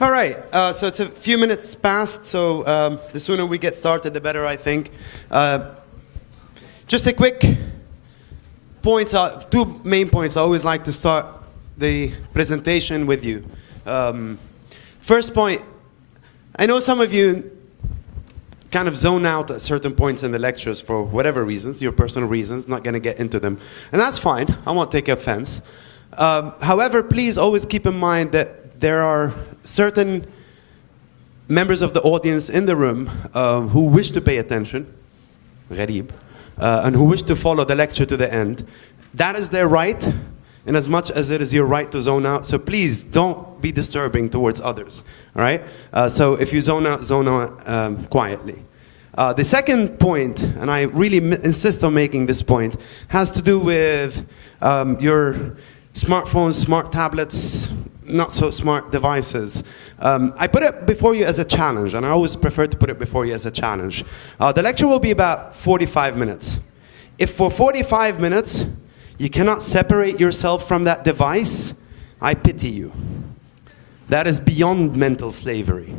All right, so it's a few minutes past, so the sooner we get started, the better, I think. Just a quick points, two main points. I always like to start the presentation with you. First point, I know some of you kind of zone out at certain points in the lectures for whatever reasons, your personal reasons, not going to get into them. And that's fine, I won't take offense. However, please always keep in mind that there are certain members of the audience in the room who wish to pay attention, gharib, and who wish to follow the lecture to the end. That is their right, in as much as it is your right to zone out. So please don't be disturbing towards others. All right? So if you zone out quietly. The second point, and I really insist on making this point, has to do with your smartphones, smart tablets, not so smart devices. I put it before you as a challenge, and I always prefer to put it before you as a challenge. The lecture will be about 45 minutes. If for 45 minutes you cannot separate yourself from that device, I pity you. That is beyond mental slavery.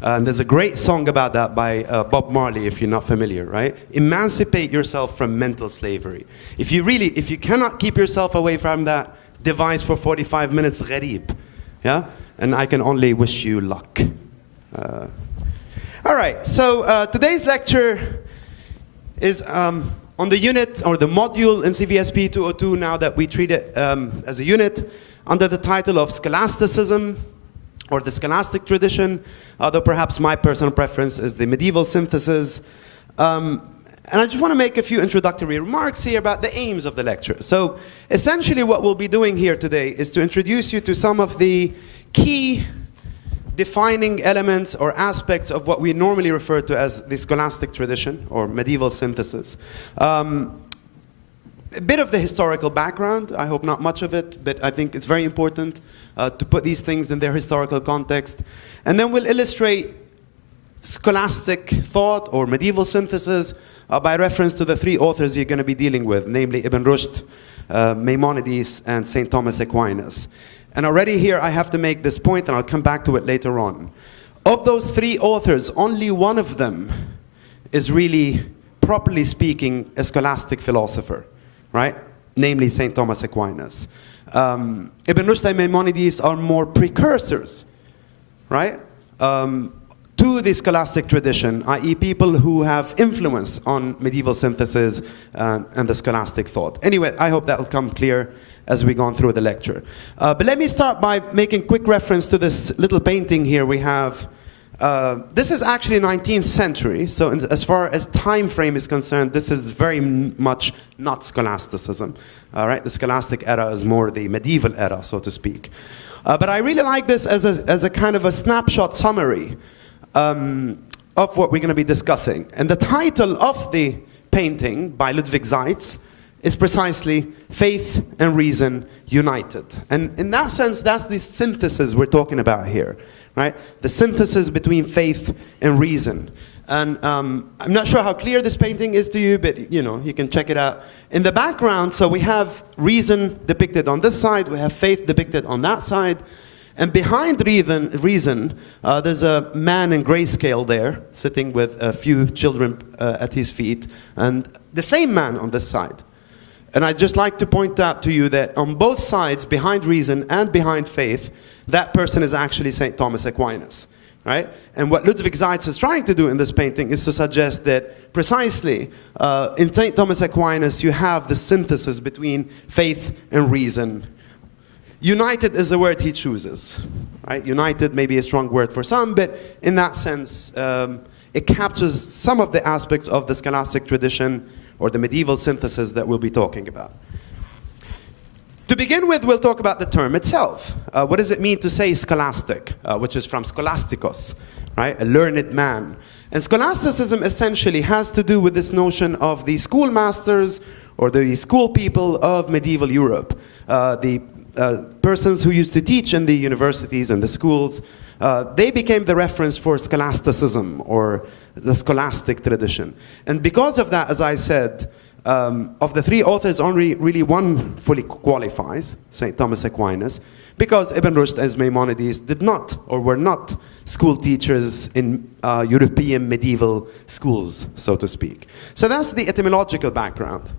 And there's a great song about that by Bob Marley, if you're not familiar, right? Emancipate yourself from mental slavery. If you cannot keep yourself away from that device for 45 minutes, gharib, yeah? And I can only wish you luck. All right, so today's lecture is on the unit, or the module in CVSP 202, now that we treat it as a unit, under the title of Scholasticism, or the scholastic tradition, although perhaps my personal preference is the medieval synthesis. And I just want to make a few introductory remarks here about the aims of the lecture. So essentially what we'll be doing here today is to introduce you to some of the key defining elements or aspects of what we normally refer to as the scholastic tradition or medieval synthesis. A bit of the historical background, I hope not much of it, but I think it's very important to put these things in their historical context. And then we'll illustrate scholastic thought or medieval synthesis by reference to the three authors you're going to be dealing with, namely Ibn Rushd, Maimonides, and St. Thomas Aquinas. And already here I have to make this point, and I'll come back to it later on. Of those three authors, only one of them is really, properly speaking, a scholastic philosopher, right? Namely St. Thomas Aquinas. Ibn Rushd and Maimonides are more precursors, right? To the scholastic tradition, i.e. people who have influence on medieval synthesis and the scholastic thought. Anyway, I hope that will come clear as we go on through the lecture. But let me start by making quick reference to this little painting here we have. This is actually 19th century, so as far as time frame is concerned, this is very much not scholasticism. All right, the scholastic era is more the medieval era, so to speak. But I really like this as a kind of a snapshot summary of what we're going to be discussing. And the title of the painting by Ludwig Seitz is precisely Faith and Reason United. And in that sense, that's the synthesis we're talking about here, right? The synthesis between faith and reason. And I'm not sure how clear this painting is to you, but you know, you can check it out. In the background, so we have reason depicted on this side, we have faith depicted on that side, and behind reason, there's a man in grayscale there, sitting with a few children at his feet, and the same man on this side. And I'd just like to point out to you that on both sides, behind reason and behind faith, that person is actually St. Thomas Aquinas, right? And what Ludwig Seitz is trying to do in this painting is to suggest that precisely in St. Thomas Aquinas, you have the synthesis between faith and reason. United is the word he chooses, right? United may be a strong word for some, but in that sense, it captures some of the aspects of the scholastic tradition or the medieval synthesis that we'll be talking about. To begin with, we'll talk about the term itself. What does it mean to say scholastic, which is from scholastikos, right? A learned man. And scholasticism essentially has to do with this notion of the schoolmasters or the school people of medieval Europe. The persons who used to teach in the universities and the schools, they became the reference for scholasticism or the scholastic tradition. And because of that, as I said, of the three authors, only really one fully qualifies, St. Thomas Aquinas. because Ibn Rushd, as Maimonides, did not or were not school teachers in European medieval schools, so to speak. So that's the etymological background,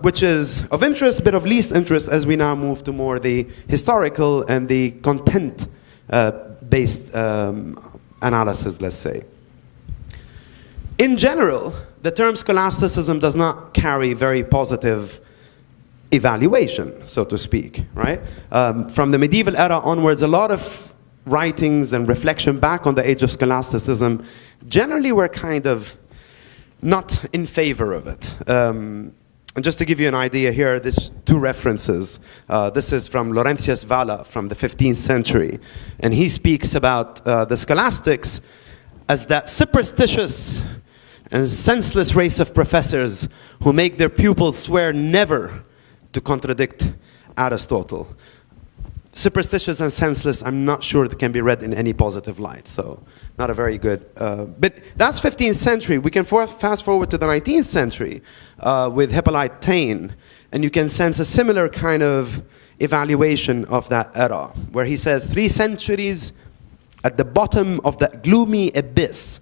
which is of interest, but of least interest as we now move to more the historical and the content-based analysis, let's say. In general, the term scholasticism does not carry very positive evaluation, so to speak, right? From the medieval era onwards, a lot of writings and reflection back on the age of scholasticism generally were kind of not in favor of it. And just to give you an idea here, there's two references. This is from Laurentius Valla from the 15th century. And he speaks about the scholastics as that superstitious and senseless race of professors who make their pupils swear never to contradict Aristotle. Superstitious and senseless, I'm not sure that can be read in any positive light, so not a very good. But that's 15th century. We can fast forward to the 19th century with Hippolyte Taine, and you can sense a similar kind of evaluation of that era, where he says 3 centuries at the bottom of that gloomy abyss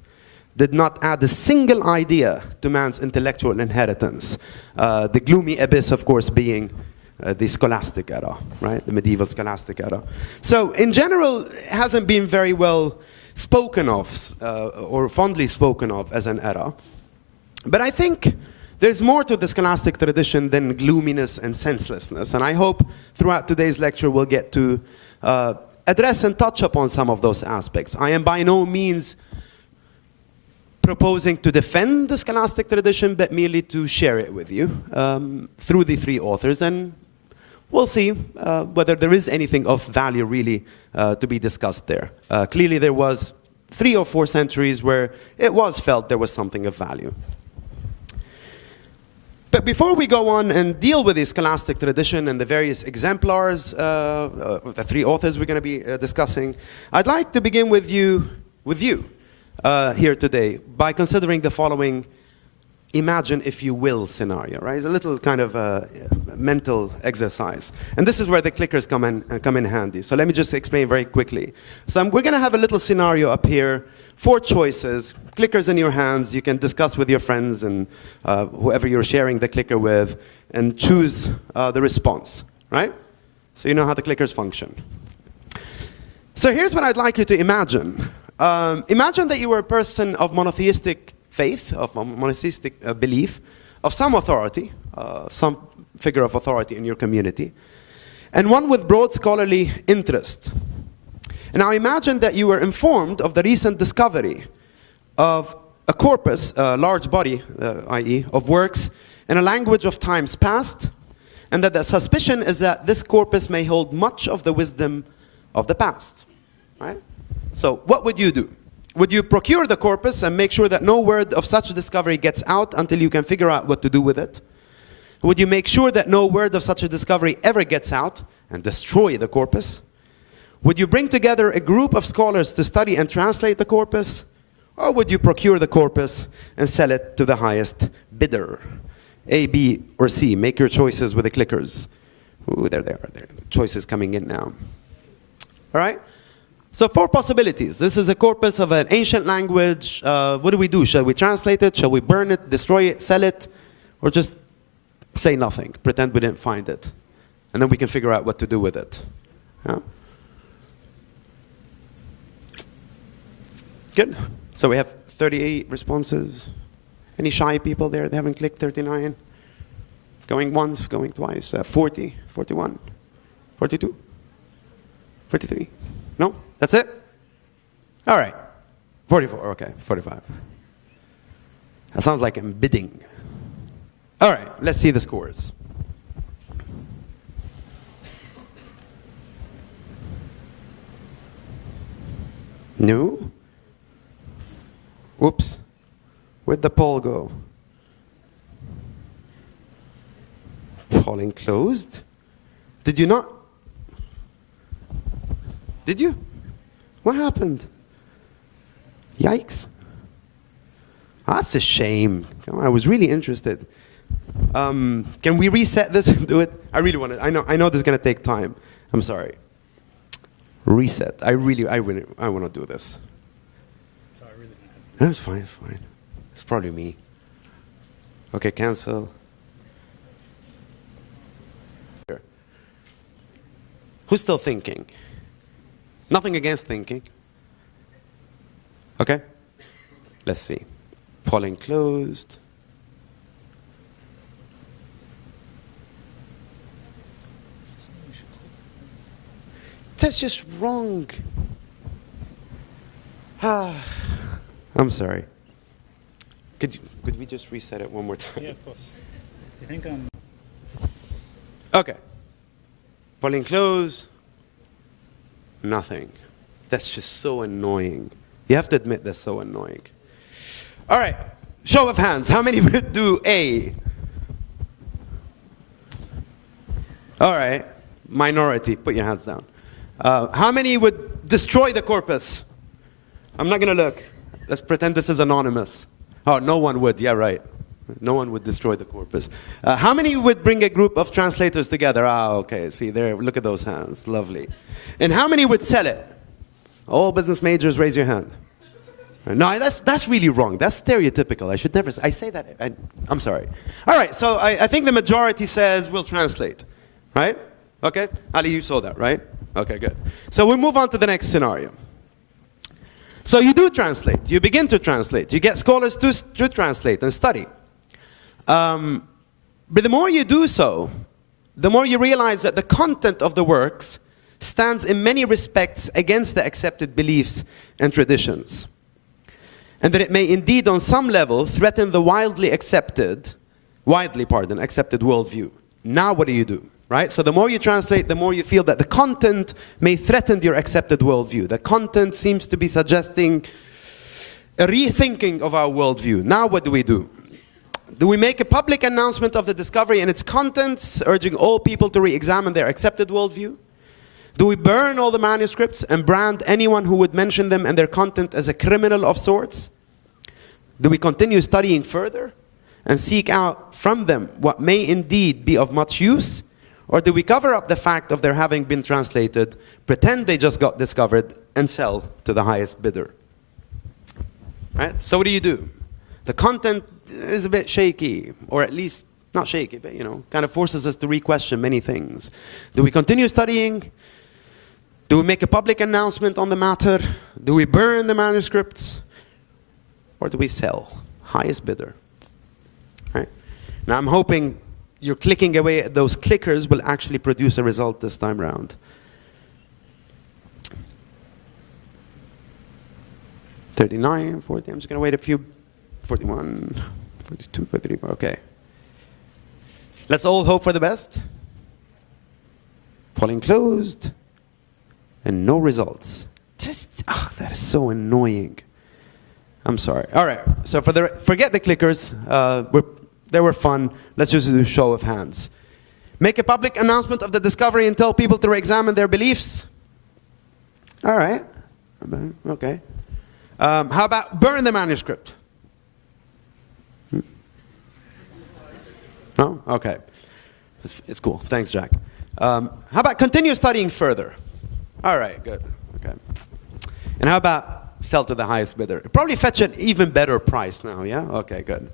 did not add a single idea to man's intellectual inheritance. The gloomy abyss, of course, being the scholastic era, right? The medieval scholastic era. So in general, it hasn't been very well spoken of or fondly spoken of as an era. But I think there's more to the scholastic tradition than gloominess and senselessness. And I hope throughout today's lecture we'll get to address and touch upon some of those aspects. I am by no means proposing to defend the scholastic tradition, but merely to share it with you through the 3 authors. And we'll see whether there is anything of value really to be discussed there. Clearly there was 3 or 4 centuries where it was felt there was something of value. But before we go on and deal with the scholastic tradition and the various exemplars of the 3 authors we're going to be discussing, I'd like to begin with you here today by considering the following imagine if you will scenario, right? It's a little kind of mental exercise. And this is where the clickers come in handy. So let me just explain very quickly. So we're going to have a little scenario up here, 4 choices, clickers in your hands. You can discuss with your friends and whoever you're sharing the clicker with and choose the response, right? So you know how the clickers function. So here's what I'd like you to imagine. Imagine that you were a person of monotheistic faith, of monotheistic belief, of some authority, some figure of authority in your community, and one with broad scholarly interest. And now imagine that you were informed of the recent discovery of a corpus, a large body, i.e., of works in a language of times past, and that the suspicion is that this corpus may hold much of the wisdom of the past, right? So what would you do? Would you procure the corpus and make sure that no word of such discovery gets out until you can figure out what to do with it? Would you make sure that no word of such a discovery ever gets out and destroy the corpus? Would you bring together a group of scholars to study and translate the corpus? Or would you procure the corpus and sell it to the highest bidder? A, B, or C. Make your choices with the clickers. Ooh, there they are. There. Choices coming in now. All right? So 4 possibilities. This is a corpus of an ancient language. What do we do? Shall we translate it? Shall we burn it, destroy it, sell it? Or just say nothing, pretend we didn't find it? And then we can figure out what to do with it. Yeah? Good. So we have 38 responses. Any shy people there? They haven't clicked 39? Going once, going twice. 40, 41, 42, 43. No? That's it? All right. 44, okay, 45. That sounds like I'm bidding. All right, let's see the scores. No? Whoops. Where'd the poll go? Polling closed. Did you not? Did you? What happened? Yikes. That's a shame. I was really interested. Can we reset this and do it? I really want to. I know this is going to take time. I'm sorry. Reset. I want to do this. Sorry, I really don't have. That's fine, fine. It's probably me. Okay, cancel. Here. Who's still thinking? Nothing against thinking. Okay? Let's see. Polling closed. That's just wrong. I'm sorry. Could we just reset it one more time? Yeah, of course. You think Okay. Polling close. Nothing. That's just so annoying. You have to admit that's so annoying. All right. Show of hands. How many would do A? All right. Minority. Put your hands down. How many would destroy the corpus? I'm not going to look. Let's pretend this is anonymous. Oh, no one would. Yeah, right. No one would destroy the corpus. How many would bring a group of translators together? Ah, okay. See there. Look at those hands. Lovely. And how many would sell it? All business majors, raise your hand. No, that's really wrong. That's stereotypical. I should never say. I say that. I'm sorry. All right. So I think the majority says we'll translate. Right? Okay. Ali, you saw that, right? Okay, good. So we move on to the next scenario. So you do translate. You begin to translate. You get scholars to translate and study. But the more you do so, the more you realize that the content of the works stands in many respects against the accepted beliefs and traditions. And that it may indeed on some level threaten the widely accepted worldview. Now what do? Right? So the more you translate, the more you feel that the content may threaten your accepted worldview. The content seems to be suggesting a rethinking of our worldview. Now what do? Do we make a public announcement of the discovery and its contents, urging all people to re-examine their accepted worldview? Do we burn all the manuscripts and brand anyone who would mention them and their content as a criminal of sorts? Do we continue studying further and seek out from them what may indeed be of much use? Or do we cover up the fact of their having been translated, pretend they just got discovered, and sell to the highest bidder? Right? So what do? The content is a bit shaky, or at least not shaky, but kind of forces us to re-question many things. Do we continue studying? Do we make a public announcement on the matter? Do we burn the manuscripts? Or do we sell? Highest bidder. Right? Now I'm hoping you're clicking away at those clickers will actually produce a result this time around. 39, 40, I'm just going to wait a few. 41, 42, 43, okay. Let's all hope for the best. Polling closed. And no results. That is so annoying. I'm sorry. All right, so forget the clickers. They were fun. Let's just do a show of hands. Make a public announcement of the discovery and tell people to re-examine their beliefs. All right. Okay. How about burn the manuscript? No? Okay. It's cool. Thanks, Jack. How about continue studying further? All right, good. Okay. And how about sell to the highest bidder? Probably fetch an even better price now, yeah? Okay, good.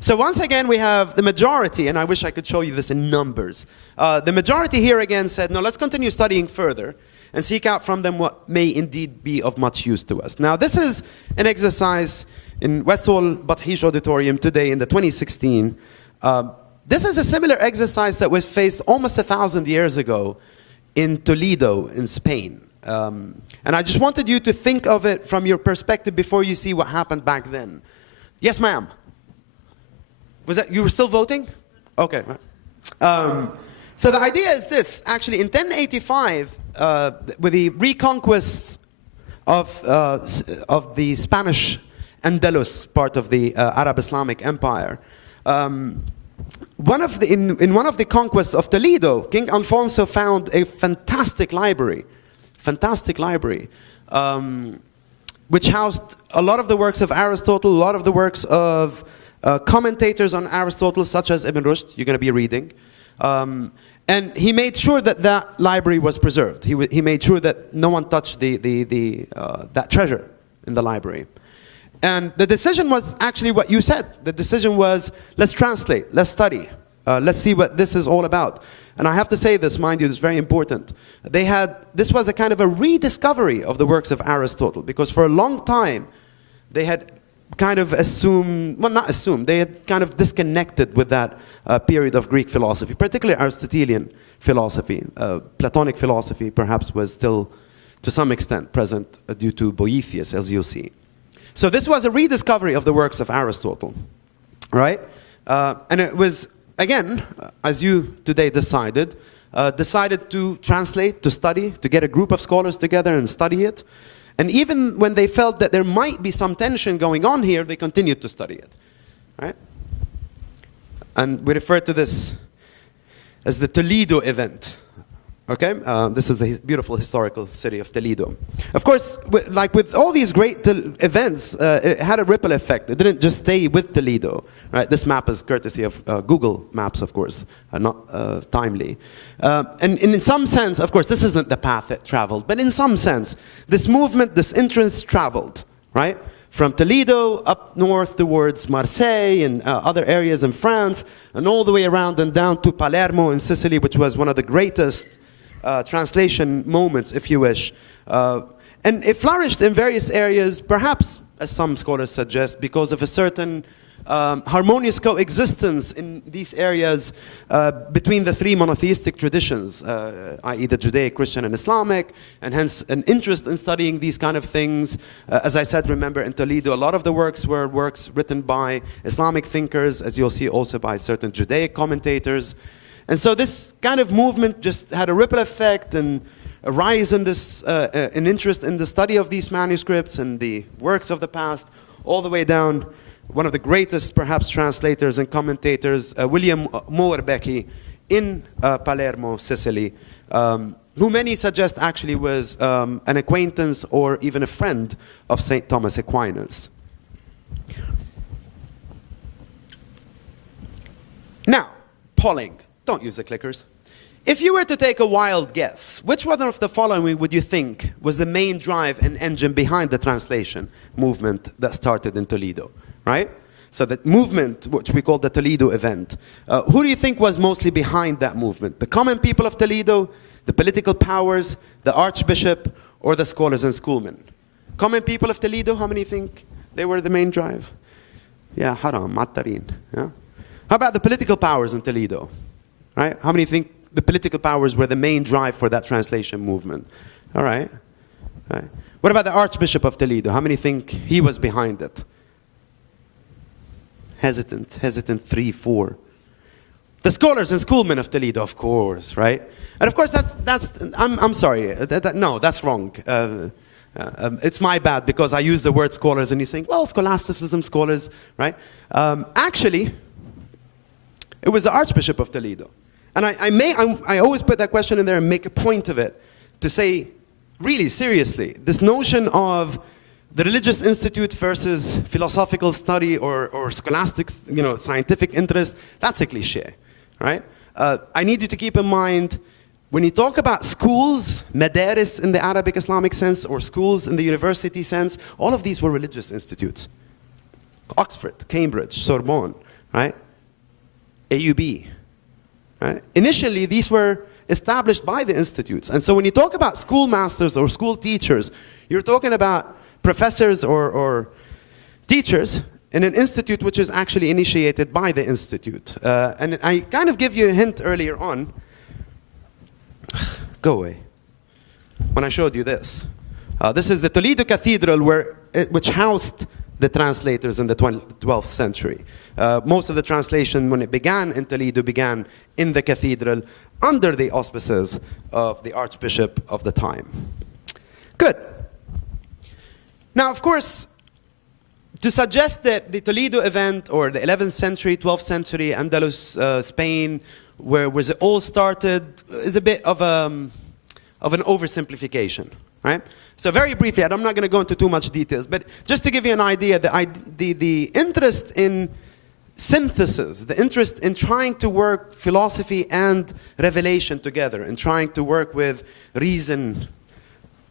So once again, we have the majority, and I wish I could show you this in numbers. The majority here again said, no, let's continue studying further and seek out from them what may indeed be of much use to us. Now, this is an exercise in Westall Bathish Auditorium today in the 2016. This is a similar exercise that was faced almost 1,000 years ago in Toledo, in Spain. And I just wanted you to think of it from your perspective before you see what happened back then. Yes, ma'am? Was that, you were still voting? Okay. So the idea is this. Actually, in 1085, with the reconquest of the Spanish Andalus part of the Arab Islamic Empire, in one of the conquests of Toledo, King Alfonso found a fantastic library, which housed a lot of the works of Aristotle, a lot of the works of commentators on Aristotle, such as Ibn Rushd, you're going to be reading. And he made sure that that library was preserved. He made sure that no one touched that treasure in the library. And the decision was actually what you said. The decision was, let's translate, let's study, let's see what this is all about. And I have to say this, mind you, this is very important. This was a kind of a rediscovery of the works of Aristotle, because for a long time, they had kind of assumed, well, not assumed, they had kind of disconnected with that period of Greek philosophy, particularly Aristotelian philosophy. Platonic philosophy perhaps was still, to some extent, present due to Boethius, as you'll see. So this was a rediscovery of the works of Aristotle, right? And it was, again, as you today decided to translate, to study, to get a group of scholars together and study it. And even when they felt that there might be some tension going on here, they continued to study it, right? And we refer to this as the Toledo event, okay? This is the beautiful historical city of Toledo. Of course, like with all these great events, it had a ripple effect. It didn't just stay with Toledo, right? This map is courtesy of Google Maps, of course, not timely. And in some sense, of course, this isn't the path it traveled, but in some sense, this movement, this interest traveled, right? From Toledo up north towards Marseille and other areas in France, and all the way around and down to Palermo in Sicily, which was one of the greatest translation moments, if you wish. And it flourished in various areas, perhaps, as some scholars suggest, because of a certain harmonious coexistence in these areas between the three monotheistic traditions, i.e. the Judaic, Christian, and Islamic, and hence an interest in studying these kind of things. As I said, remember, in Toledo, a lot of the works were works written by Islamic thinkers, as you'll see also by certain Judaic commentators. And so this kind of movement just had a ripple effect and a rise in this, an interest in the study of these manuscripts and the works of the past, all the way down. One of the greatest, perhaps, translators and commentators, William Moerbeke, in Palermo, Sicily, who many suggest actually was an acquaintance or even a friend of St. Thomas Aquinas. Now, polling. Don't use the clickers. If you were to take a wild guess, which one of the following would you think was the main drive and engine behind the translation movement that started in Toledo, right? So that movement, which we call the Toledo event, who do you think was mostly behind that movement? The common people of Toledo, the political powers, the archbishop, or the scholars and schoolmen? Common people of Toledo, how many think they were the main drive? Yeah, haram, mattarin. Yeah? How about the political powers in Toledo? Right? How many think the political powers were the main drive for that translation movement? All right. All right. What about the Archbishop of Toledo? How many think he was behind it? Hesitant, 3, 4. The scholars and schoolmen of Toledo, of course, right? And of course, I'm sorry, no, that's wrong. It's my bad because I use the word scholars and you think, well, scholasticism, scholars, right? Actually, it was the Archbishop of Toledo. And I always put that question in there and make a point of it to say, really seriously, this notion of the religious institute versus philosophical study or scholastic, scientific interest, that's a cliche, right? I need you to keep in mind, when you talk about schools, madaris in the Arabic Islamic sense, or schools in the university sense, all of these were religious institutes. Oxford, Cambridge, Sorbonne, right? AUB. Right? Initially, these were established by the institutes. And so when you talk about schoolmasters or school teachers, you're talking about professors or teachers in an institute which is actually initiated by the institute. And I kind of give you a hint earlier on. Go away. When I showed you this. This is the Toledo Cathedral which housed the translators in the 12th century. Most of the translation, when it began in Toledo, began in the cathedral under the auspices of the archbishop of the time. Good. Now, of course, to suggest that the Toledo event or the 11th century, 12th century Andalus, Spain, where was it all started, is a bit of an oversimplification, right? So very briefly, I'm not going to go into too much details, but just to give you an idea, the interest in synthesis, the interest in trying to work philosophy and revelation together, and trying to work with reason,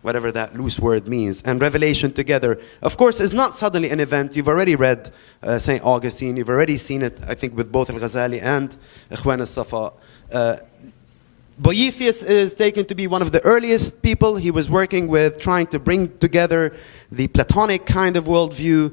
whatever that loose word means, and revelation together, of course, is not suddenly an event. You've already read St. Augustine. You've already seen it, I think, with both Al-Ghazali and Ikhwan al-Safa. Boethius is taken to be one of the earliest people. He was working with trying to bring together the Platonic kind of worldview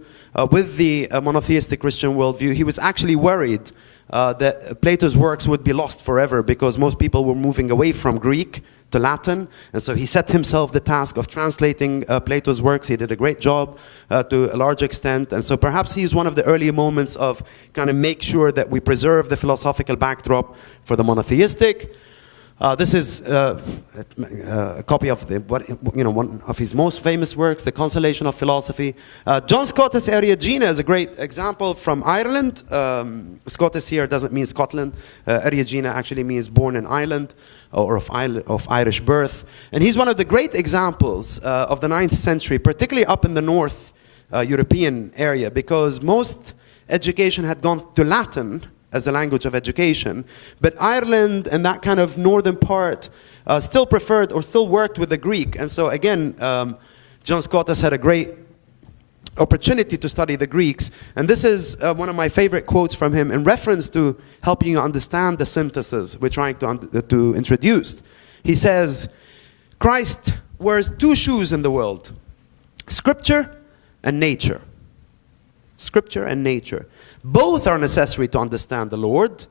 with the monotheistic Christian worldview. He was actually worried that Plato's works would be lost forever because most people were moving away from Greek to Latin, and so he set himself the task of translating Plato's works. He did a great job to a large extent, and so perhaps he's one of the early moments of kind of make sure that we preserve the philosophical backdrop for the monotheistic. This is a copy of one of his most famous works, The Consolation of Philosophy. John Scotus Eriugena is a great example from Ireland. Scotus here doesn't mean Scotland. Eriugena actually means born in Ireland, or of Irish birth. And he's one of the great examples of the 9th century, particularly up in the North European area, because most education had gone to Latin as a language of education, but Ireland and that kind of northern part still preferred or still worked with the Greek. And so again, John Scotus had a great opportunity to study the Greeks. And this is one of my favorite quotes from him in reference to helping you understand the synthesis we're trying to introduce. He says, Christ wears two shoes in the world, Scripture and nature. Scripture and nature. Both are necessary to understand the Lord,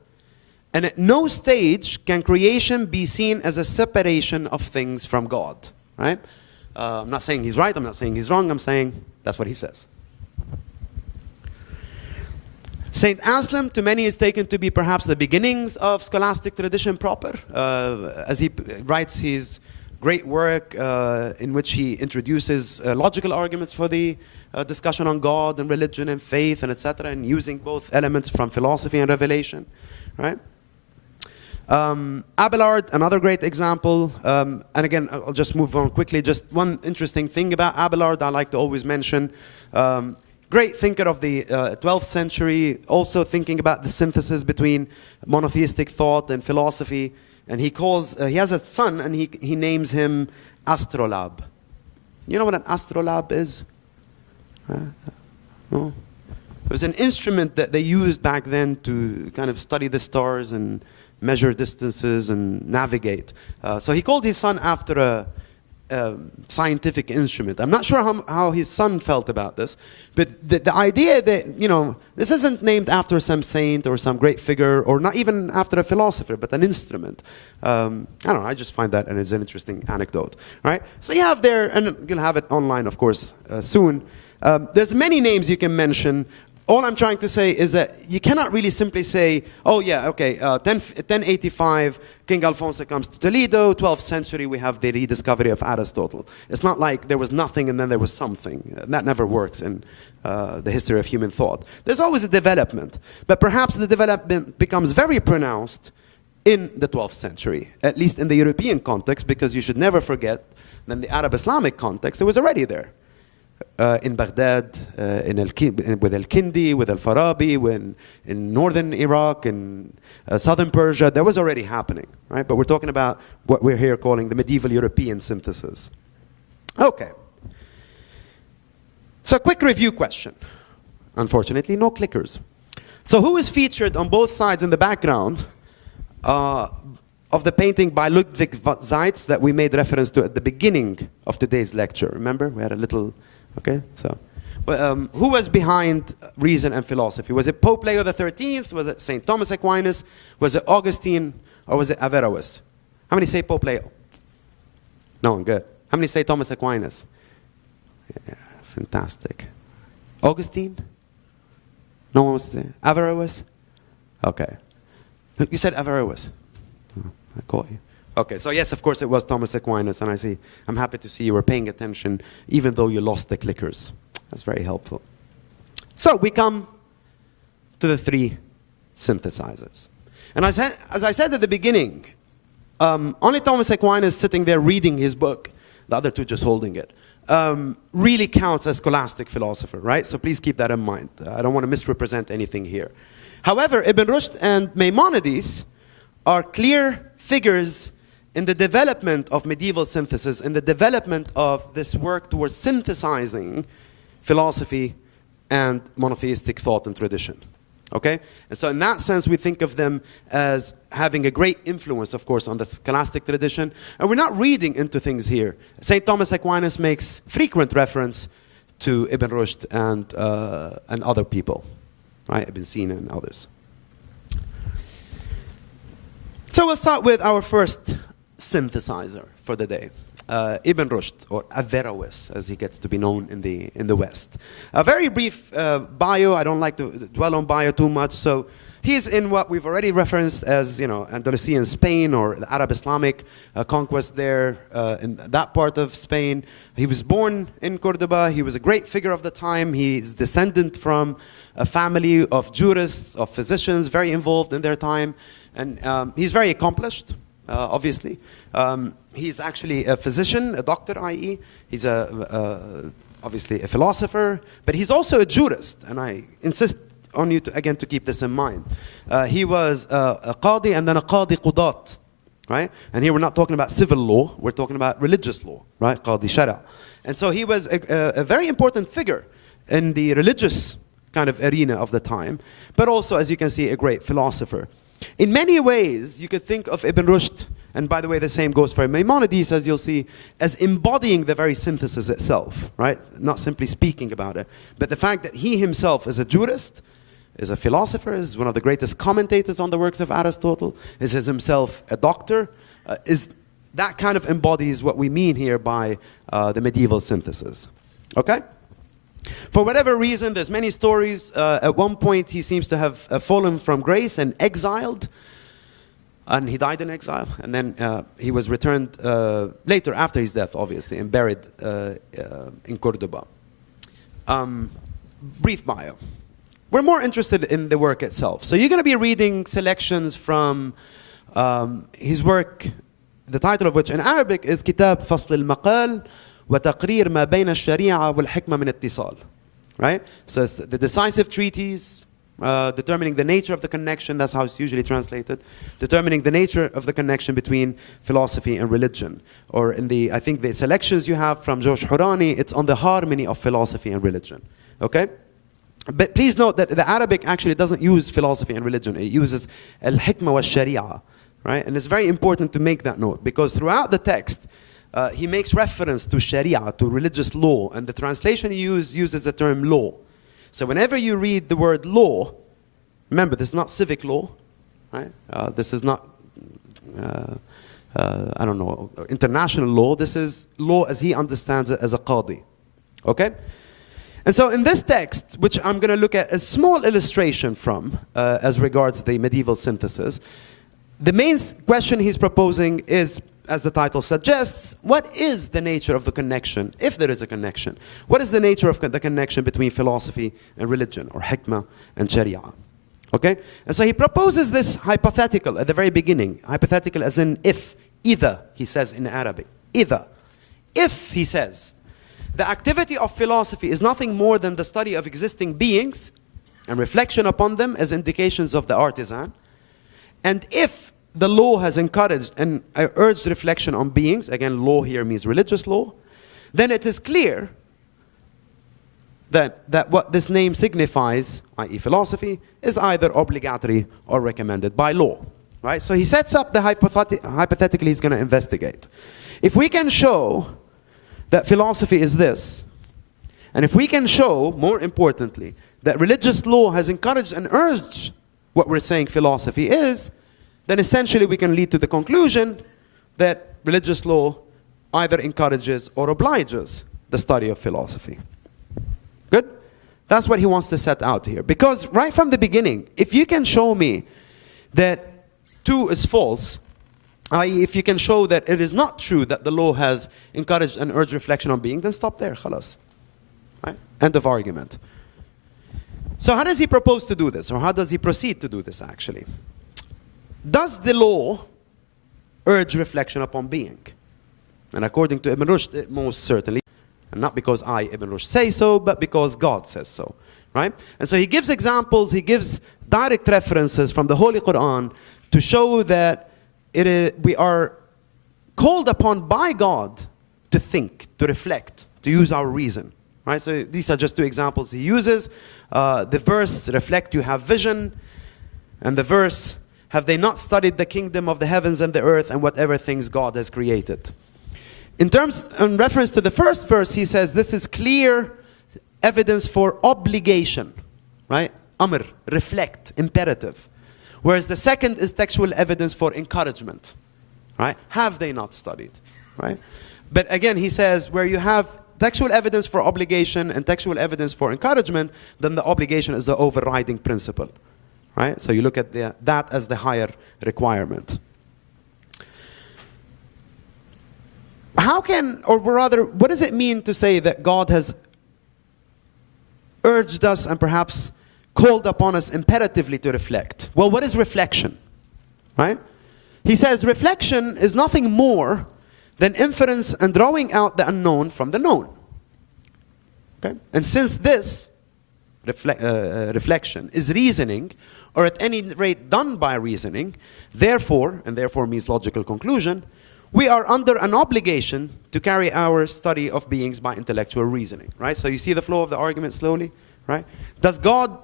and at no stage can creation be seen as a separation of things from God. Right? I'm not saying he's right, I'm not saying he's wrong, I'm saying that's what he says. Saint Anselm, to many, is taken to be perhaps the beginnings of scholastic tradition proper, as he writes his great work in which he introduces logical arguments for the discussion on God and religion and faith and etc., and using both elements from philosophy and revelation, right? Abelard, another great example, and again, I'll just move on quickly. Just one interesting thing about Abelard I like to always mention. Great thinker of the 12th century, also thinking about the synthesis between monotheistic thought and philosophy. And he has a son, and he names him Astrolabe. You know what an astrolabe is? No? It was an instrument that they used back then to kind of study the stars and measure distances and navigate. So he called his son after a scientific instrument. I'm not sure how his son felt about this, but the idea that, this isn't named after some saint or some great figure, or not even after a philosopher, but an instrument. I don't know, I just find that and it's an interesting anecdote, right? So you have there, and you'll have it online, of course, soon. There's many names you can mention. All I'm trying to say is that you cannot really simply say, oh yeah, okay, 1085, King Alfonso comes to Toledo, 12th century, we have the rediscovery of Aristotle. It's not like there was nothing and then there was something. That never works in the history of human thought. There's always a development, but perhaps the development becomes very pronounced in the 12th century, at least in the European context, because you should never forget that in the Arab-Islamic context, it was already there. In Baghdad, with Al-Kindi, with Al-Farabi, in northern Iraq, in southern Persia, that was already happening, right? But we're talking about what we're here calling the medieval European synthesis. Okay. So a quick review question. Unfortunately, no clickers. So who is featured on both sides in the background of the painting by Ludwig Seitz that we made reference to at the beginning of today's lecture? Remember, we had a little... Okay, so, who was behind reason and philosophy? Was it Pope Leo XIII? Was it St. Thomas Aquinas? Was it Augustine? Or was it Averroes? How many say Pope Leo? No, good. How many say Thomas Aquinas? Yeah, fantastic. Augustine? No one was saying Averroes? Okay. You said Averroes. Oh, I caught you. Okay, so yes, of course it was Thomas Aquinas, and I'm happy to see you were paying attention, even though you lost the clickers. That's very helpful. So we come to the three synthesizers. And as I said at the beginning, only Thomas Aquinas sitting there reading his book, the other two just holding it, really counts as scholastic philosopher, right? So please keep that in mind. I don't want to misrepresent anything here. However, Ibn Rushd and Maimonides are clear figures in the development of medieval synthesis, in the development of this work towards synthesizing philosophy and monotheistic thought and tradition. Okay? And so in that sense, we think of them as having a great influence, of course, on the scholastic tradition. And we're not reading into things here. St. Thomas Aquinas makes frequent reference to Ibn Rushd and other people, right? Ibn Sina and others. So we'll start with our first synthesizer for the day. Ibn Rushd, or Averroes, as he gets to be known in the West. A very brief bio. I don't like to dwell on bio too much. So he's in what we've already referenced as, Andalusian Spain, or the Arab Islamic conquest there in that part of Spain. He was born in Cordoba. He was a great figure of the time. He's descendant from a family of jurists, of physicians, very involved in their time, and he's very accomplished. Obviously. He's actually a physician, a doctor, i.e. He's obviously a philosopher, but he's also a jurist, and I insist on you, again, to keep this in mind. He was a qadi and then a qadi qudat, right? And here we're not talking about civil law, we're talking about religious law, right? Qadi shara. And so he was a very important figure in the religious kind of arena of the time, but also, as you can see, a great philosopher. In many ways, you could think of Ibn Rushd, and by the way, the same goes for Maimonides, as you'll see, as embodying the very synthesis itself, right? Not simply speaking about it, but the fact that he himself is a jurist, is a philosopher, is one of the greatest commentators on the works of Aristotle, is himself a doctor, that kind of embodies what we mean here by the medieval synthesis. Okay? For whatever reason, there's many stories. At one point, he seems to have fallen from grace and exiled. And he died in exile. And then he was returned later, after his death, obviously, and buried in Cordoba. Brief bio. We're more interested in the work itself. So you're going to be reading selections from his work, the title of which in Arabic is Kitab Fasl al-Maqal وتقرير ما بين الشريعة والحكمة من اتصال. Right? So it's the decisive treatise determining the nature of the connection, that's how it's usually translated, determining the nature of the connection between philosophy and religion. Or in I think the selections you have from George Hourani, it's on the harmony of philosophy and religion. Okay? But please note that the Arabic actually doesn't use philosophy and religion. It uses al-hikmah wa-sharia. Right? And it's very important to make that note, because throughout the text, he makes reference to Sharia, to religious law, and the translation he uses the term law. So whenever you read the word law, remember, this is not civic law, right? This is not, I don't know, international law. This is law as he understands it as a qadi. Okay? And so in this text, which I'm going to look at a small illustration from as regards the medieval synthesis, the main question he's proposing is, as the title suggests, what is the nature of the connection, if there is a connection? What is the nature of the connection between philosophy and religion, or hikmah and sharia? Okay? And so he proposes this hypothetical at the very beginning. Hypothetical as in if, either, he says in Arabic. Either. If, he says, the activity of philosophy is nothing more than the study of existing beings and reflection upon them as indications of the artisan, and if the law has encouraged and urged reflection on beings, again, law here means religious law, then it is clear that what this name signifies, i.e. philosophy, is either obligatory or recommended by law. Right? So he sets up the hypothetically he's going to investigate. If we can show that philosophy is this, and if we can show, more importantly, that religious law has encouraged and urged what we're saying philosophy is, then essentially we can lead to the conclusion that religious law either encourages or obliges the study of philosophy. Good? That's what he wants to set out here. Because right from the beginning, if you can show me that 2 is false, i.e. if you can show that it is not true that the law has encouraged and urged reflection on being, then stop there, khalas. Right? End of argument. So how does he propose to do this? Or how does he proceed to do this, actually? Does the law urge reflection upon being? And according to Ibn Rushd, most certainly. And not because I, Ibn Rushd, say so, but because God says so. right? And so he gives examples, he gives direct references from the Holy Quran to show that we are called upon by God to think, to reflect, to use our reason, right? So these are just two examples he uses. The verse, reflect, you have vision, and the verse, have they not studied the kingdom of the heavens and the earth and whatever things God has created? In reference to the first verse, he says this is clear evidence for obligation, right? Amr, reflect, imperative. Whereas the second is textual evidence for encouragement, right? Have they not studied, right? But again, he says where you have textual evidence for obligation and textual evidence for encouragement, then the obligation is the overriding principle, right? So you look at that as the higher requirement. How can, or rather, what does it mean to say that God has urged us and perhaps called upon us imperatively to reflect? Well, what is reflection, right? He says reflection is nothing more than inference and drawing out the unknown from the known. Okay? And since this reflection is reasoning, or at any rate done by reasoning, therefore, and therefore means logical conclusion, we are under an obligation to carry our study of beings by intellectual reasoning, right? So you see the flow of the argument slowly, right? Does God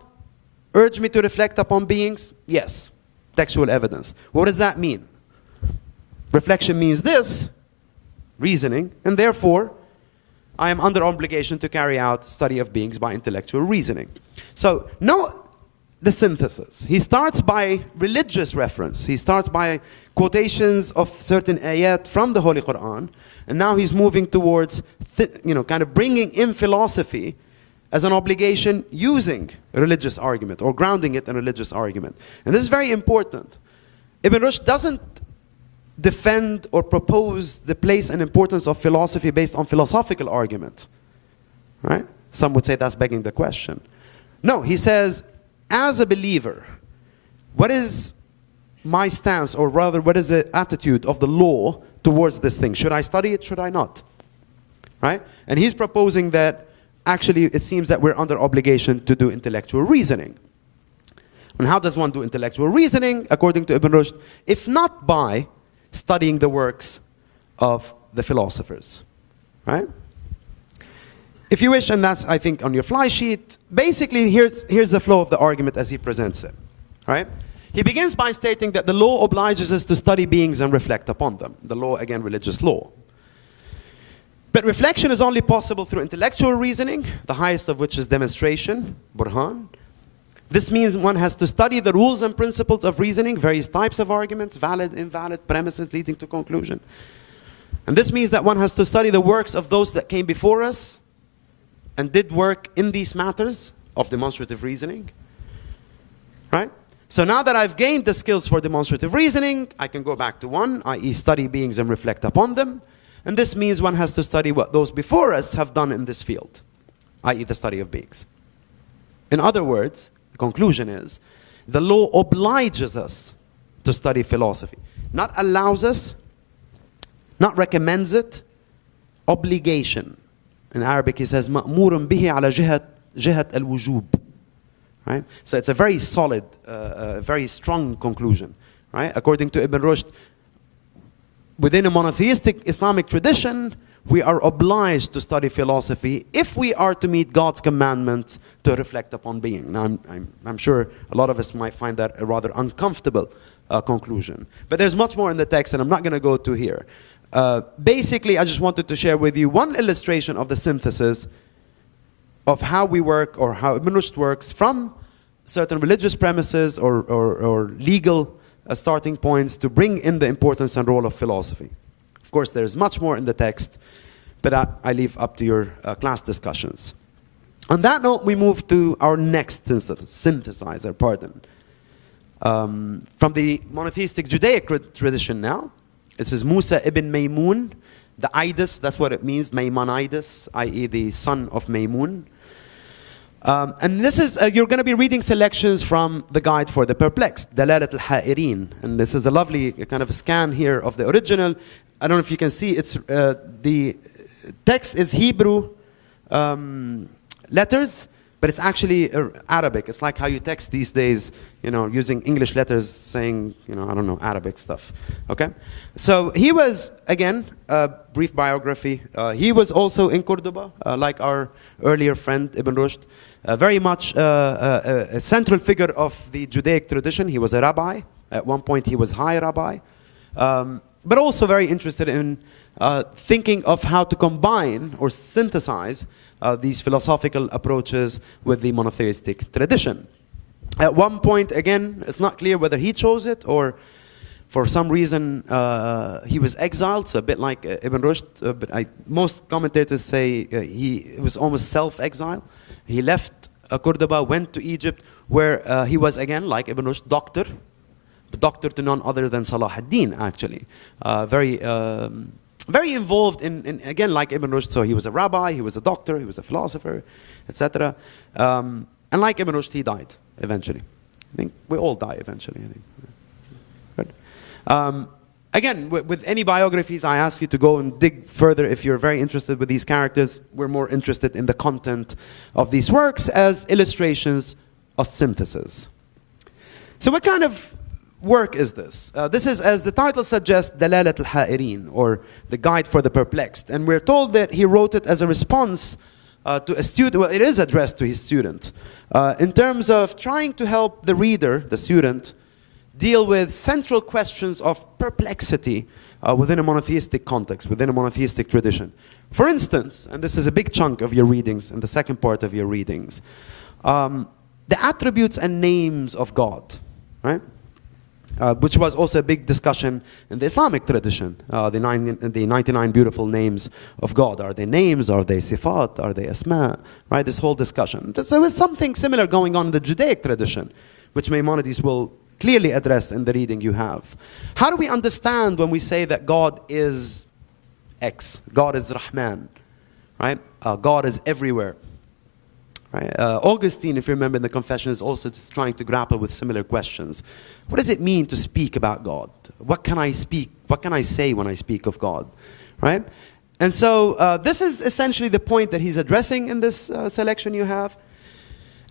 urge me to reflect upon beings? Yes, textual evidence. What does that mean? Reflection means this, reasoning, and therefore I am under obligation to carry out study of beings by intellectual reasoning. So note the synthesis. He starts by religious reference. He starts by quotations of certain ayat from the Holy Quran, and now he's moving towards kind of bringing in philosophy as an obligation using a religious argument or grounding it in a religious argument. And this is very important. Ibn Rushd doesn't defend or propose the place and importance of philosophy based on philosophical argument, right? Some would say that's begging the question. No, he says, as a believer, what is my stance, or rather, what is the attitude of the law towards this thing? Should I study it? Should I not? Right? And he's proposing that actually it seems that we're under obligation to do intellectual reasoning. And how does one do intellectual reasoning, according to Ibn Rushd, if not by studying the works of the philosophers, right? If you wish, and that's, I think, on your fly sheet, basically here's the flow of the argument as he presents it, right? He begins by stating that the law obliges us to study beings and reflect upon them. The law, again, religious law. But reflection is only possible through intellectual reasoning, the highest of which is demonstration, burhan. This means one has to study the rules and principles of reasoning, various types of arguments, valid, invalid, premises leading to conclusion. And this means that one has to study the works of those that came before us and did work in these matters of demonstrative reasoning, right? So now that I've gained the skills for demonstrative reasoning, I can go back to one, i.e. study beings and reflect upon them. And this means one has to study what those before us have done in this field, i.e. the study of beings. In other words, the conclusion is, the law obliges us to study philosophy. Not allows us, not recommends it, obligation. In Arabic he says, مأمور به على جهة الوجوب. Right? So it's a very solid, very strong conclusion. Right? According to Ibn Rushd, within a monotheistic Islamic tradition, we are obliged to study philosophy if we are to meet God's commandments to reflect upon being. Now, I'm sure a lot of us might find that a rather uncomfortable conclusion. But there's much more in the text, and I'm not going to go to here. Basically, I just wanted to share with you one illustration of the synthesis of how we work, or how Ibn Rushd works, from certain religious premises or legal starting points to bring in the importance and role of philosophy. Of course, there's much more in the text, but I leave up to your class discussions. On that note, we move to our next synthesizer, from the monotheistic Judaic tradition now. This is Musa ibn Maymun, the Idus, that's what it means, Maimonides, i.e. the son of Maymun. And this is, you're going to be reading selections from the Guide for the Perplexed, Dalalat al-Ha'irin. And this is a lovely kind of a scan here of the original. I don't know if you can see, it's the text is Hebrew letters, but it's actually Arabic. It's like how you text these days, you know, using English letters, saying, you know, I don't know, Arabic stuff. Okay? So he was, again, a brief biography. He was also in Cordoba, like our earlier friend Ibn Rushd. Very much a central figure of the Judaic tradition. He was a rabbi. At one point, he was high rabbi. But also very interested in thinking of how to combine or synthesize these philosophical approaches with the monotheistic tradition. At one point, again, it's not clear whether he chose it or for some reason he was exiled, so a bit like Ibn Rushd, but most commentators say he was almost self-exile. He left Cordoba, went to Egypt, where he was, again, like Ibn Rushd, doctor, but doctor to none other than Salah ad-Din, actually. Very involved in, again, like Ibn Rushd, so he was a rabbi, he was a doctor, he was a philosopher, etc. And like Ibn Rushd, he died eventually. I think we all die eventually, I think. Good. Again, with any biographies, I ask you to go and dig further if you're very interested with these characters. We're more interested in the content of these works as illustrations of synthesis. So what kind of work is this? This is, as the title suggests, Dalalat al-Ha'irin, or the Guide for the Perplexed. And we're told that he wrote it as a response to a student. Well, it is addressed to his student, in terms of trying to help the reader, the student, deal with central questions of perplexity within a monotheistic context, within a monotheistic tradition. For instance, and this is a big chunk of your readings, and the second part of your readings, the attributes and names of God, right? Which was also a big discussion in the Islamic tradition. The 99 beautiful names of God. Are they names? Are they sifat? Are they asma? Right? This whole discussion. There was something similar going on in the Judaic tradition, which Maimonides will clearly address in the reading you have. How do we understand when we say that God is X? God is Rahman, right? God is everywhere. Right? Augustine, if you remember in the Confession, is also just trying to grapple with similar questions. What does it mean to speak about God? What can I speak? What can I say when I speak of God? Right? And so this is essentially the point that he's addressing in this selection you have.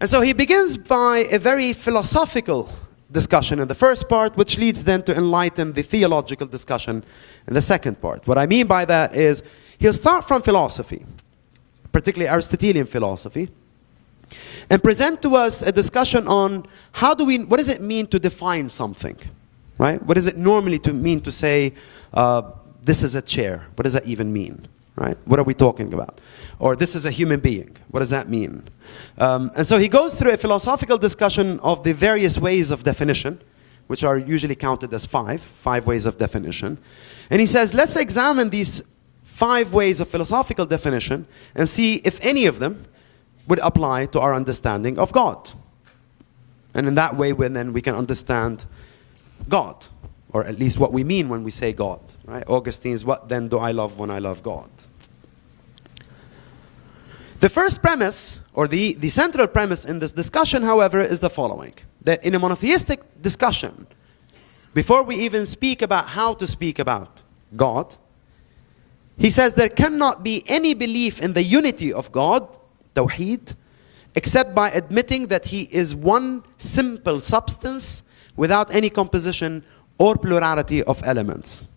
And so he begins by a very philosophical discussion in the first part, which leads then to enlighten the theological discussion in the second part. What I mean by that is he'll start from philosophy, particularly Aristotelian philosophy, and present to us a discussion on what does it mean to define something, right? What does it normally mean to say, this is a chair? What does that even mean, right? What are we talking about? Or this is a human being. What does that mean? And so he goes through a philosophical discussion of the various ways of definition, which are usually counted as five ways of definition. And he says, let's examine these 5 ways of philosophical definition and see if any of them would apply to our understanding of God. And in that way, then we can understand God, or at least what we mean when we say God. Right? Augustine's, what then do I love when I love God? The first premise, or the central premise in this discussion, however, is the following. That in a monotheistic discussion, before we even speak about how to speak about God, he says there cannot be any belief in the unity of God, Tawheed, except by admitting that he is one simple substance without any composition or plurality of elements.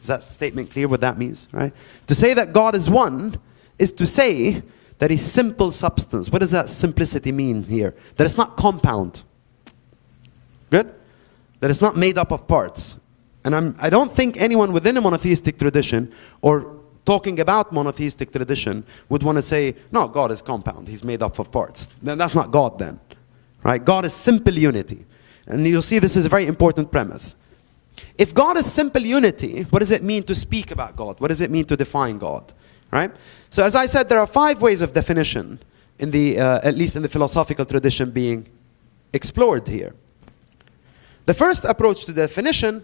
Is that statement clear what that means? Right? To say that God is one is to say that he's simple substance. What does that simplicity mean here? That it's not compound. Good? That it's not made up of parts. And I don't think anyone within a monotheistic tradition or talking about monotheistic tradition would want to say, no, God is compound. He's made up of parts. Then that's not God then. Right? God is simple unity. And you'll see this is a very important premise. If God is simple unity, what does it mean to speak about God? What does it mean to define God? Right? So as I said, there are 5 ways of definition, in the, at least in the philosophical tradition, being explored here. The first approach to definition,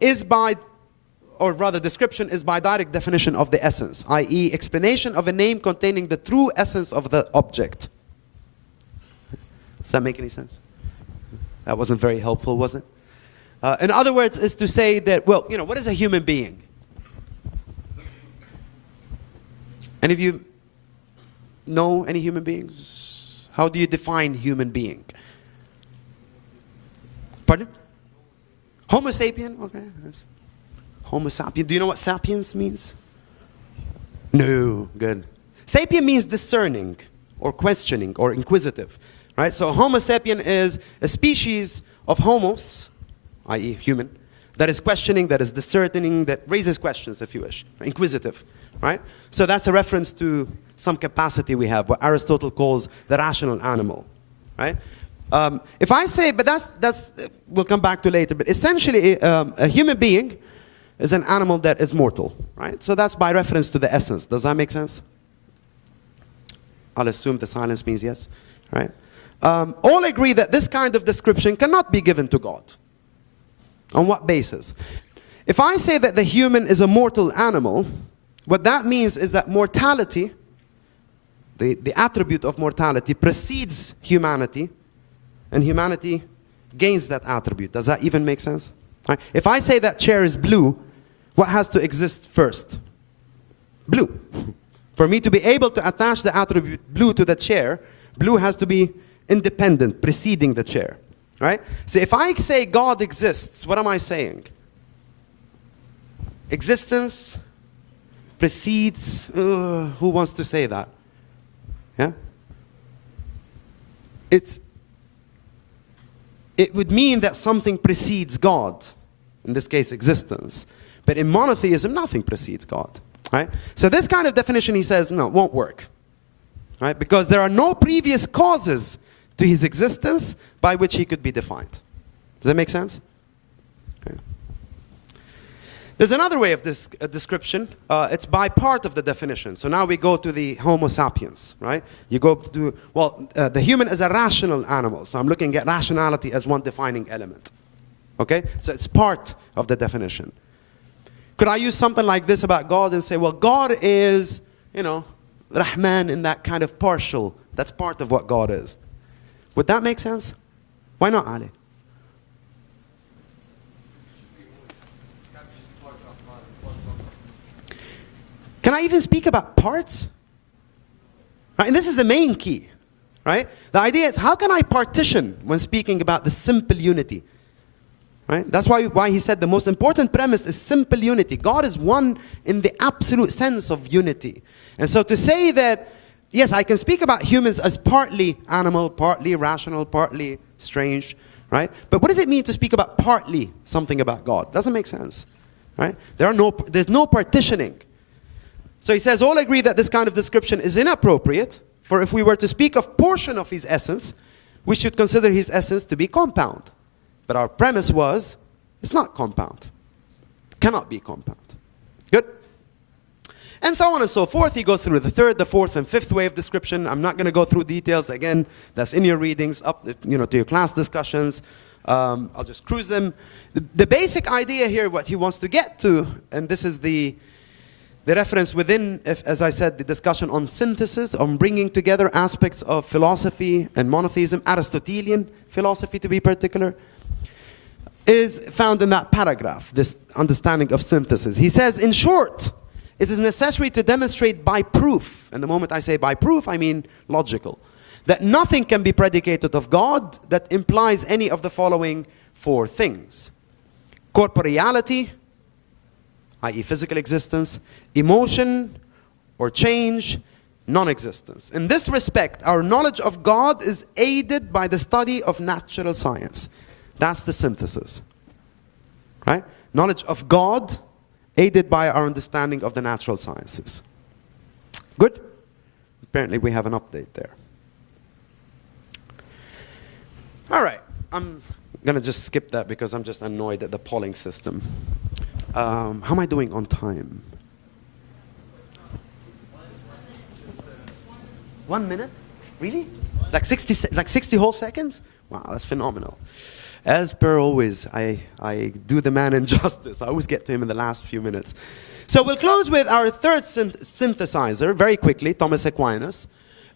is by, or rather description is by direct definition of the essence, i.e. explanation of a name containing the true essence of the object. Does that make any sense? That wasn't very helpful, was it? In other words, is to say that, well, you know, what is a human being? And if you know any human beings? How do you define human being? Pardon? Homo sapien? Okay. Yes. Homo sapien. Do you know what sapiens means? No. Good. Sapien means discerning or questioning or inquisitive. Right? So Homo sapien is a species of homos, i.e. human, that is questioning, that is discerning, that raises questions, if you wish. Inquisitive. Right? So that's a reference to some capacity we have, what Aristotle calls the rational animal. Right? If I say, but that's we'll come back to later, but essentially a human being is an animal that is mortal. Right? So that's by reference to the essence. Does that make sense? I'll assume the silence means yes. Right? All agree that this kind of description cannot be given to God. On what basis? If I say that the human is a mortal animal, what that means is that mortality, the attribute of mortality, precedes humanity, and humanity gains that attribute. Does that even make sense? Right? If I say that chair is blue, what has to exist first? Blue. For me to be able to attach the attribute blue to the chair, blue has to be independent, preceding the chair. Right? So if I say God exists, what am I saying? Existence precedes, who wants to say that? Yeah? It would mean that something precedes God, in this case existence. But in monotheism, nothing precedes God. Right? So this kind of definition, he says, no, won't work. Right? Because there are no previous causes to his existence by which he could be defined. Does that make sense? Okay. There's another way of this description. It's by part of the definition. So now we go to the Homo sapiens, right? You go to, well, the human is a rational animal. So I'm looking at rationality as one defining element. Okay? So it's part of the definition. Could I use something like this about God and say, well, God is, you know, Rahman in that kind of partial. That's part of what God is. Would that make sense? Why not, Ali? Can I even speak about parts? Right? And this is the main key. Right? The idea is, how can I partition when speaking about the simple unity? Right? That's why he said the most important premise is simple unity. God is one in the absolute sense of unity. And so to say that, yes, I can speak about humans as partly animal, partly rational, partly strange, right? But what does it mean to speak about partly something about God? Doesn't make sense, right? There's no partitioning. So he says, all agree that this kind of description is inappropriate, for if we were to speak of portion of his essence, we should consider his essence to be compound. But our premise was, it's not compound. Cannot be compound. Good? And so on and so forth. He goes through the third, the fourth, and fifth way of description. I'm not going to go through details. Again, that's in your readings, up to your class discussions. I'll just cruise them. The basic idea here, what he wants to get to, and this is the reference within, as I said, the discussion on synthesis, on bringing together aspects of philosophy and monotheism, Aristotelian philosophy to be particular, is found in that paragraph, this understanding of synthesis. He says, in short, it is necessary to demonstrate by proof, and the moment I say by proof, I mean logical, that nothing can be predicated of God that implies any of the following four things. Corporeality, i.e. physical existence, emotion or change, non-existence. In this respect, our knowledge of God is aided by the study of natural science. That's the synthesis. Right? Knowledge of God aided by our understanding of the natural sciences. Good? Apparently we have an update there. All right. I'm going to just skip that because I'm just annoyed at the polling system. How am I doing on time? 1 minute? Really? Like 60 whole seconds? Wow, that's phenomenal. As per always, I do the man injustice. I always get to him in the last few minutes. So we'll close with our third synthesizer, very quickly, Thomas Aquinas.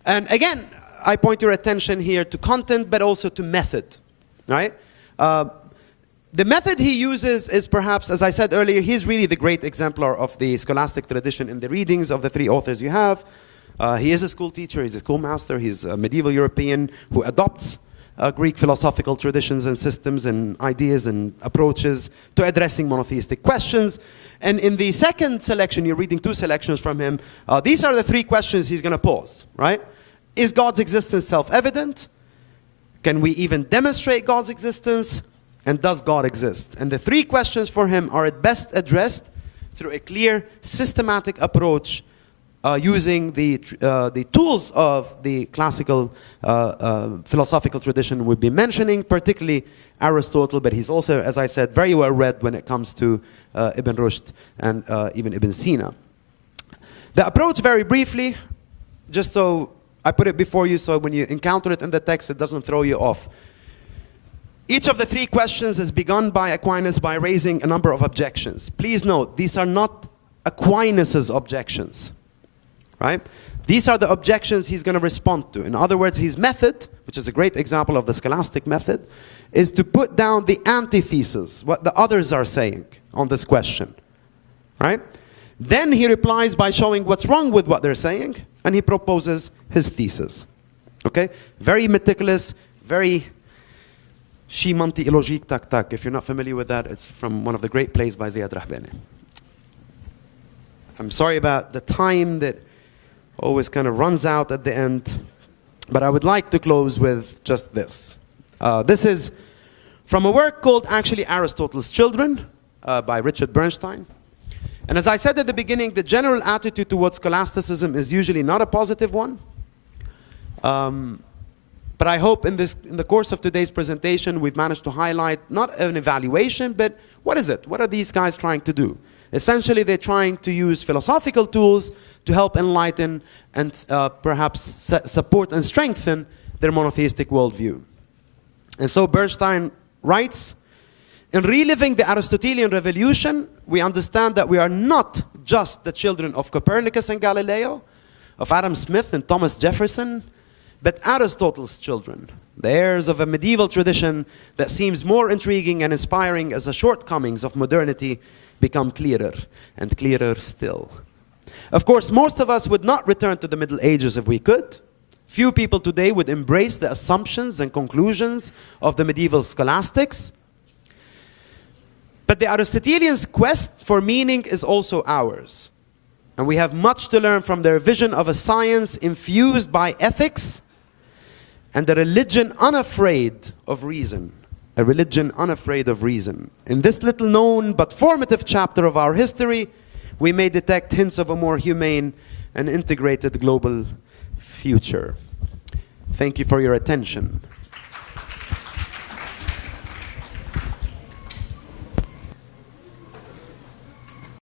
And again, I point your attention here to content, but also to method. Right? The method he uses is perhaps, as I said earlier, he's really the great exemplar of the scholastic tradition in the readings of the three authors you have. He is a school teacher, he's a schoolmaster, he's a medieval European who adopts Greek philosophical traditions and systems and ideas and approaches to addressing monotheistic questions. And in the second selection, you're reading 2 selections from him, these are the 3 questions he's going to pose, right? Is God's existence self-evident? Can we even demonstrate God's existence? And does God exist? And the 3 questions for him are at best addressed through a clear, systematic approach using the tools of the classical philosophical tradition we've been mentioning, particularly Aristotle, but he's also, as I said, very well read when it comes to Ibn Rushd and even Ibn Sina. The approach, very briefly, just so I put it before you so when you encounter it in the text, it doesn't throw you off. Each of the 3 questions is begun by Aquinas by raising a number of objections. Please note, these are not Aquinas' objections. Right? These are the objections he's going to respond to. In other words, his method, which is a great example of the scholastic method, is to put down the antithesis, what the others are saying on this question. Right? Then he replies by showing what's wrong with what they're saying, and he proposes his thesis. Okay? Very meticulous, very Shimanti illogique tak tak. If you're not familiar with that, it's from one of the great plays by Ziad Rahbani. I'm sorry about the time that always kind of runs out at the end, but I would like to close with just this. This is from a work called actually Aristotle's Children by Richard Bernstein. And as I said at the beginning, the general attitude towards scholasticism is usually not a positive one. But I hope in the course of today's presentation we've managed to highlight not an evaluation, but what is it? What are these guys trying to do? Essentially, they're trying to use philosophical tools to help enlighten and perhaps support and strengthen their monotheistic worldview. And so Bernstein writes, in reliving the Aristotelian revolution, we understand that we are not just the children of Copernicus and Galileo, of Adam Smith and Thomas Jefferson, but Aristotle's children, the heirs of a medieval tradition that seems more intriguing and inspiring as the shortcomings of modernity become clearer and clearer still. Of course, most of us would not return to the Middle Ages if we could. Few people today would embrace the assumptions and conclusions of the medieval scholastics. But the Aristotelians' quest for meaning is also ours. And we have much to learn from their vision of a science infused by ethics and a religion unafraid of reason. A religion unafraid of reason. In this little known but formative chapter of our history, we may detect hints of a more humane and integrated global future. Thank you for your attention.